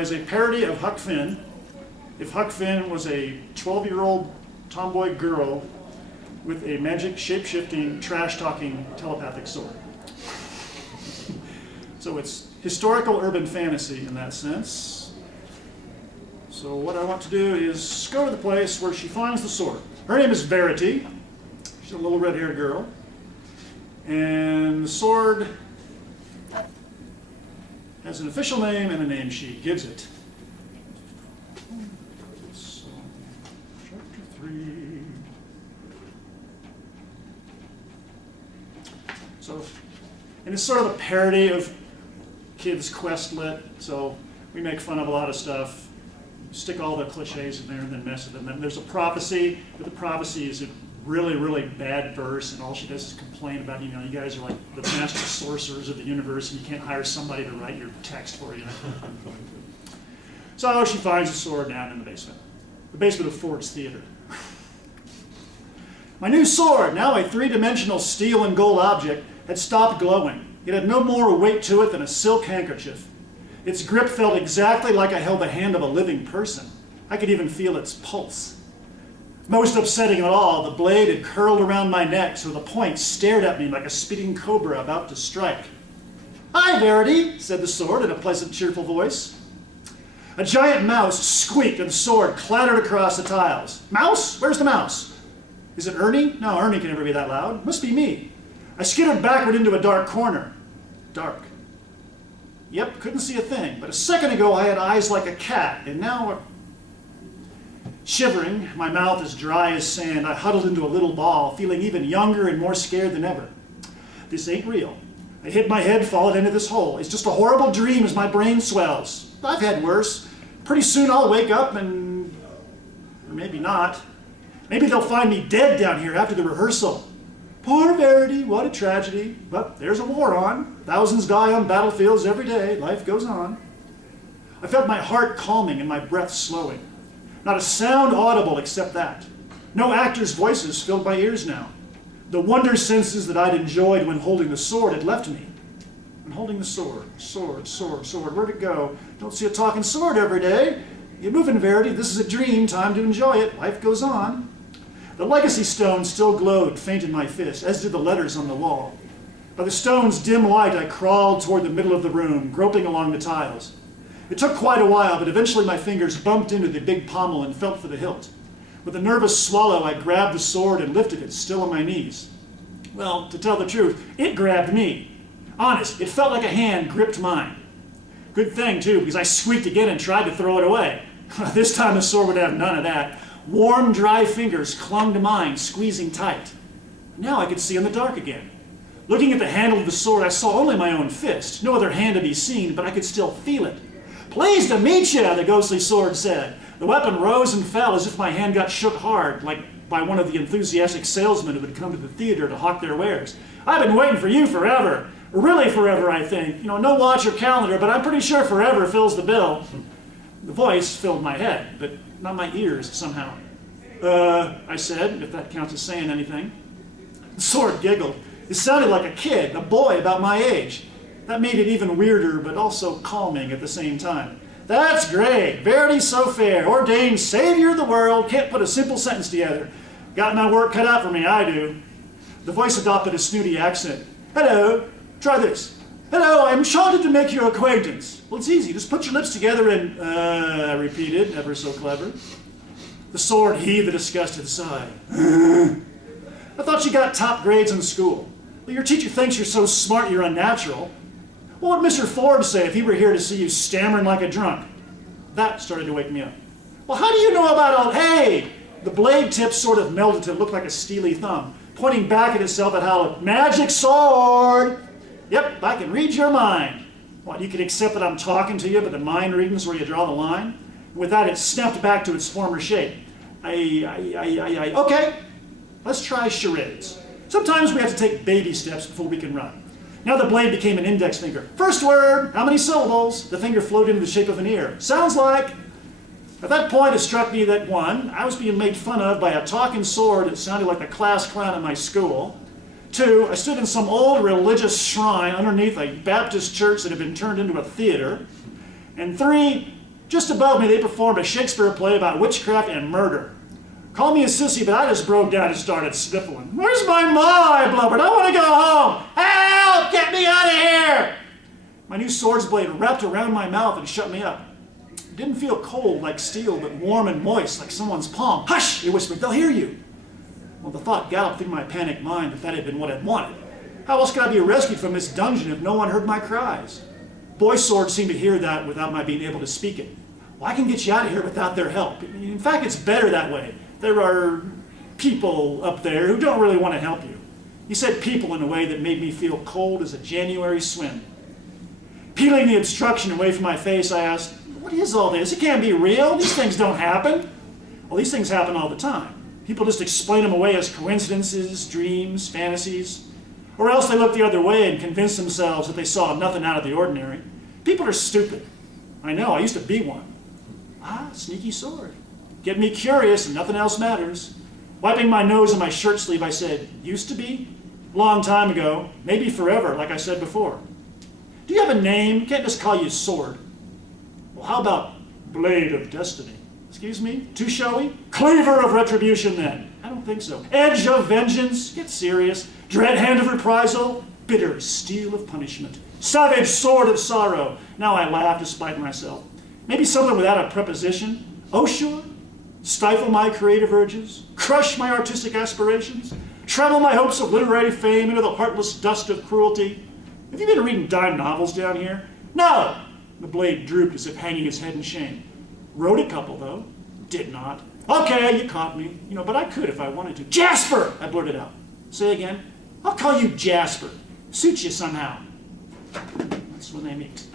is a parody of Huck Finn. If Huck Finn was a 12-year-old tomboy girl with a magic, shape-shifting, trash-talking, telepathic sword. So it's historical urban fantasy in that sense. So what I want to do is go to the place where she finds the sword. Her name is Verity. She's a little red-haired girl. And the sword has an official name and a name she gives it. So, chapter 3. So, and it's sort of a parody of Kids Questlet. So we make fun of a lot of stuff, stick all the cliches in there and then mess with them. Then there's a prophecy, but the prophecy is a really, really bad verse, and all she does is complain about, you guys are like the master sorcerers of the universe, and you can't hire somebody to write your text for you. So she finds a sword down in the basement of Ford's Theater. My new sword, now a three-dimensional steel and gold object, had stopped glowing. It had no more weight to it than a silk handkerchief. Its grip felt exactly like I held the hand of a living person. I could even feel its pulse. Most upsetting of all, the blade had curled around my neck so the point stared at me like a spitting cobra about to strike. "Hi, Verity," said the sword in a pleasant, cheerful voice. A giant mouse squeaked and the sword clattered across the tiles. "Mouse? Where's the mouse?" "Is it Ernie?" "No, Ernie can never be that loud. Must be me." I skittered backward into a dark corner. Dark. Yep, couldn't see a thing, but a second ago I had eyes like a cat, and now Shivering, my mouth as dry as sand, I huddled into a little ball, feeling even younger and more scared than ever. This ain't real. I hit my head, fallen into this hole. It's just a horrible dream as my brain swells. I've had worse. Pretty soon I'll wake up and... or maybe not. Maybe they'll find me dead down here after the rehearsal. Poor Verity, what a tragedy. But there's a war on. Thousands die on battlefields every day. Life goes on. I felt my heart calming and my breath slowing. Not a sound audible except that. No actors' voices filled my ears now. The wonder senses that I'd enjoyed when holding the sword had left me. I'm holding the sword. Sword, sword, sword. Where'd it go? Don't see a talking sword every day. You're moving, Verity. This is a dream. Time to enjoy it. Life goes on. The legacy stone still glowed faint in my fist, as did the letters on the wall. By the stone's dim light, I crawled toward the middle of the room, groping along the tiles. It took quite a while, but eventually my fingers bumped into the big pommel and felt for the hilt. With a nervous swallow, I grabbed the sword and lifted it, still on my knees. Well, to tell the truth, it grabbed me. Honest, it felt like a hand gripped mine. Good thing, too, because I squeaked again and tried to throw it away. This time the sword would have none of that. Warm, dry fingers clung to mine, squeezing tight. Now I could see in the dark again. Looking at the handle of the sword, I saw only my own fist. No other hand to be seen, but I could still feel it. "Pleased to meet you," the ghostly sword said. The weapon rose and fell as if my hand got shook hard, like by one of the enthusiastic salesmen who had come to the theater to hawk their wares. "I've been waiting for you forever. Really forever, I think. No watch or calendar, but I'm pretty sure forever fills the bill." The voice filled my head, but not my ears somehow. I said, if that counts as saying anything. The sword giggled. It sounded like a kid, a boy about my age. That made it even weirder, but also calming at the same time. "That's great. Verity so fair, ordained savior of the world, can't put a simple sentence together. Got my work cut out for me, I do." The voice adopted a snooty accent. "Hello, try this. Hello, I'm enchanted to make your acquaintance." "Well, it's easy. Just put your lips together and, I repeated, ever so clever. The sword heaved a disgusted sigh. "I thought you got top grades in school. Well, your teacher thinks you're so smart you're unnatural. What would Mr. Ford say if he were here to see you stammering like a drunk?" That started to wake me up. "Well, how do you know about all... Hey!" The blade tip sort of melted to look like a steely thumb, pointing back at itself and howled, "Magic sword!" "Yep, I can read your mind." "What, you can accept that I'm talking to you, but the mind reading's where you draw the line?" With that, it snapped back to its former shape. Okay, let's try charades. Sometimes we have to take baby steps before we can run. Now the blade became an index finger. "First word, how many syllables?" The finger floated into the shape of an ear. "Sounds like..." At that point, it struck me that, one, I was being made fun of by a talking sword that sounded like the class clown at my school. Two, I stood in some old religious shrine underneath a Baptist church that had been turned into a theater. And three, Just above me, they performed a Shakespeare play about witchcraft and murder. Call me a sissy, but I just broke down and started sniffling. Where's my mom? I blubbered. I want to go home. Help! Get me out of here! My new sword's blade wrapped around my mouth and shut me up. It didn't feel cold like steel, but warm and moist like someone's palm. Hush! It whispered. They'll hear you. Well, the thought galloped through my panicked mind that had been what I'd wanted. How else could I be rescued from this dungeon if no one heard my cries? Boy's sword seemed to hear that without my being able to speak it. Well, I can get you out of here without their help. In fact, it's better that way. There are people up there who don't really want to help you. He said people in a way that made me feel cold as a January swim. Peeling the obstruction away from my face, I asked, what is all this? It can't be real. These things don't happen. Well, these things happen all the time. People just explain them away as coincidences, dreams, fantasies. Or else they look the other way and convince themselves that they saw nothing out of the ordinary. People are stupid. I know, I used to be one. Ah, sneaky sword. Get me curious and nothing else matters. Wiping my nose on my shirt sleeve, I said, used to be? Long time ago, maybe forever, like I said before. Do you have a name? Can't just call you Sword. Well, how about Blade of Destiny? Excuse me? Too showy? Cleaver of Retribution, then. I don't think so. Edge of Vengeance? Get serious. Dread Hand of Reprisal? Bitter Steel of Punishment. Savage Sword of Sorrow. Now I laugh despite myself. Maybe something without a preposition. Oh, sure. Stifle my creative urges, crush my artistic aspirations, travel my hopes of literary fame into the heartless dust of cruelty. Have you been reading dime novels down here? No! The blade drooped as if hanging his head in shame. Wrote a couple, though. Did not. Okay, you caught me. But I could if I wanted to. Jasper! I blurted out. Say again. I'll call you Jasper. Suits you somehow. That's when they meet.